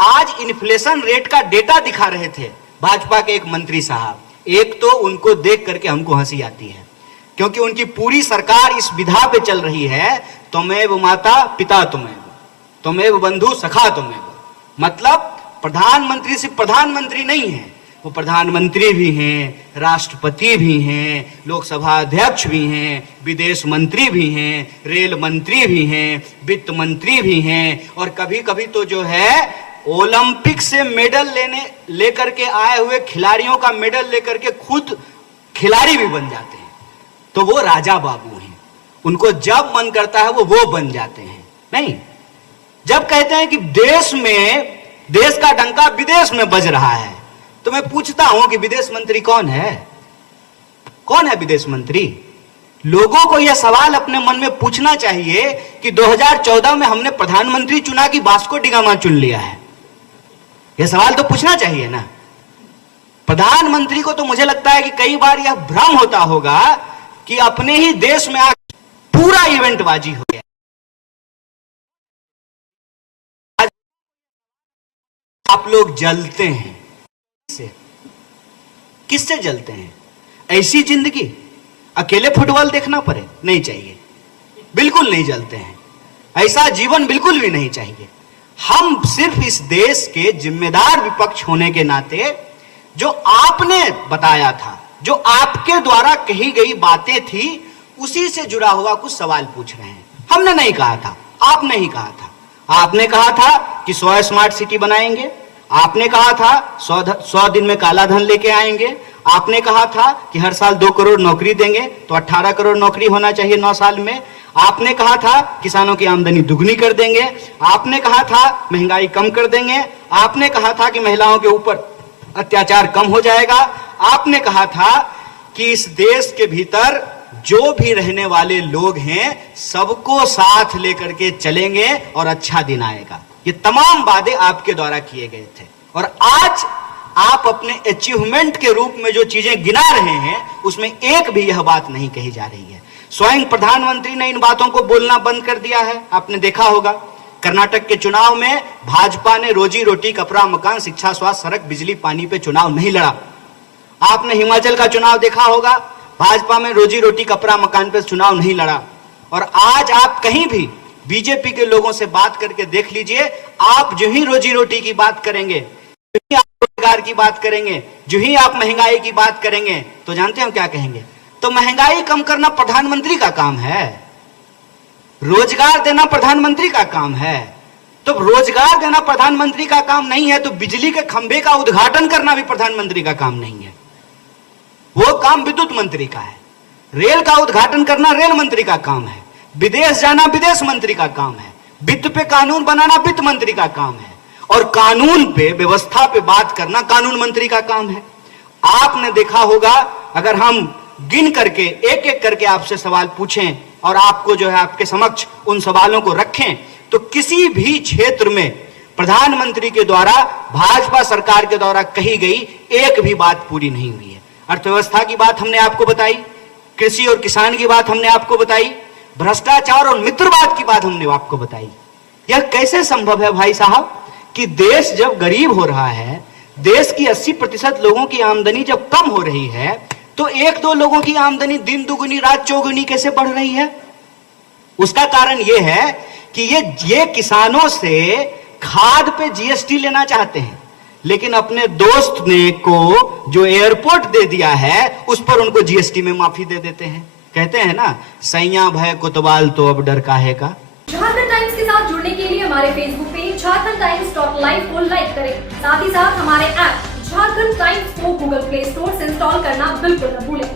आज inflation rate का data दिखा रहे थे भाजपा के एक मंत्री साहब। एक तो उनको देख करके हमको हंसी आती है, क्योंकि उनकी पूरी सरकार इस विधा पे चल रही है, त्वमेव माता पिता त्वमेव बंधु सखा त्वमेव। मतलब प्रधानमंत्री सिर्फ प्रधानमंत्री नहीं है, वो प्रधानमंत्री भी हैं, राष्ट्रपति भी हैं, लोकसभा अध्यक्ष भी हैं, विदेश मंत्री भी हैं, रेल मंत्री भी हैं, वित्त मंत्री भी हैं, और कभी कभी तो जो है ओलंपिक से मेडल लेकर के आए हुए खिलाड़ियों का मेडल लेकर के खुद खिलाड़ी भी बन जाते हैं। तो वो राजा बाबू हैं, उनको जब मन करता है वो बन जाते हैं। नहीं, जब कहते हैं कि देश का डंका विदेश में बज रहा है, तो मैं पूछता हूं कि विदेश मंत्री कौन है? कौन है विदेश मंत्री? लोगों को यह सवाल अपने मन में पूछना चाहिए कि 2014 में हमने प्रधानमंत्री चुना कि वास्को डी गामा चुन लिया है? यह सवाल तो पूछना चाहिए ना। प्रधानमंत्री को तो मुझे लगता है कि कई बार यह भ्रम होता होगा कि अपने ही देश में पूरा इवेंटबाजी हो गया। आप लोग जलते हैं, किससे जलते हैं? ऐसी जिंदगी अकेले फुटबॉल देखना पड़े? नहीं चाहिए, बिल्कुल नहीं जलते हैं। ऐसा जीवन बिल्कुल भी नहीं चाहिए। हम सिर्फ इस देश के जिम्मेदार विपक्ष होने के नाते जो आपने बताया था, जो आपके द्वारा कही गई बातें थी, उसी से जुड़ा हुआ कुछ सवाल पूछ रहे हैं। हमने नहीं कहा था, आपने ही कहा था। आपने कहा था कि 100 स्मार्ट सिटी बनाएंगे, आपने कहा था 100 दिन में काला धन लेके आएंगे, आपने कहा था कि हर साल 2 करोड़ नौकरी देंगे, तो 18 करोड़ नौकरी होना चाहिए 9 साल में। आपने कहा था किसानों की आमदनी दुगनी कर देंगे, आपने कहा था महंगाई कम कर देंगे, आपने कहा था कि महिलाओं के ऊपर अत्याचार कम हो जाएगा, आपने कहा था कि इस देश के भीतर जो भी रहने वाले लोग हैं सबको साथ लेकर के चलेंगे और अच्छा दिन आएगा। ये तमाम वादे आपके द्वारा किए गए थे, और आज आप अपने अचीवमेंट के रूप में जो चीजें गिना रहे हैं उसमें एक भी यह बात नहीं कही जा रही है। स्वयं प्रधानमंत्री ने इन बातों को बोलना बंद कर दिया है। आपने देखा होगा कर्नाटक के चुनाव में भाजपा ने रोजी रोटी, कपड़ा, मकान, शिक्षा, स्वास्थ्य, सड़क, बिजली, पानी पे चुनाव नहीं लड़ा। आपने हिमाचल का चुनाव देखा होगा, भाजपा में रोजी रोटी, कपड़ा, मकान पे चुनाव नहीं लड़ा। और आज आप कहीं भी बीजेपी के लोगों से बात करके देख लीजिए, आप जो ही रोजी रोटी की बात करेंगे, जो ही आप रोजगार की बात करेंगे, जो ही आप महंगाई की बात करेंगे, तो जानते हैं क्या कहेंगे? तो महंगाई कम करना प्रधानमंत्री का काम है, रोजगार देना प्रधानमंत्री का काम है। तो रोजगार देना प्रधानमंत्री का काम नहीं है तो बिजली के खंभे का उद्घाटन करना भी प्रधानमंत्री का काम नहीं है, वो काम विद्युत मंत्री का है। रेल का उद्घाटन करना रेल मंत्री का काम है, विदेश जाना विदेश मंत्री का काम है, वित्त पे कानून बनाना वित्त मंत्री का काम है, और कानून पे, व्यवस्था पे बात करना कानून मंत्री का काम है। आपने देखा होगा, अगर हम गिन करके एक एक करके आपसे सवाल पूछें और आपको जो है आपके समक्ष उन सवालों को रखें, तो किसी भी क्षेत्र में प्रधानमंत्री के द्वारा, भाजपा सरकार के द्वारा कही गई एक भी बात पूरी नहीं हुई है। अर्थव्यवस्था की बात हमने आपको बताई, कृषि और किसान की बात हमने आपको बताई, भ्रष्टाचार और मित्रवाद की बात हमने आपको बताई। यह कैसे संभव है भाई साहब कि देश जब गरीब हो रहा है, देश की 80% लोगों की आमदनी जब कम हो रही है, तो 1-2 लोगों की आमदनी दिन दुगुनी रात चौगुनी कैसे बढ़ रही है? उसका कारण यह है कि ये किसानों से खाद पे जीएसटी लेना चाहते हैं, लेकिन अपने दोस्त ने को जो एयरपोर्ट दे दिया है उस पर उनको जीएसटी में माफी दे देते हैं। कहते हैं ना, सैया भय कोतवाल तो अब डर काहे का। झारखंड टाइम्स के साथ जुड़ने के लिए हमारे फेसबुक पेज झारखंड-टाइम्स.live को लाइक करें। साथ ही साथ हमारे ऐप झारखंड टाइम्स को गूगल प्ले स्टोर से इंस्टॉल करना बिल्कुल न भूलें।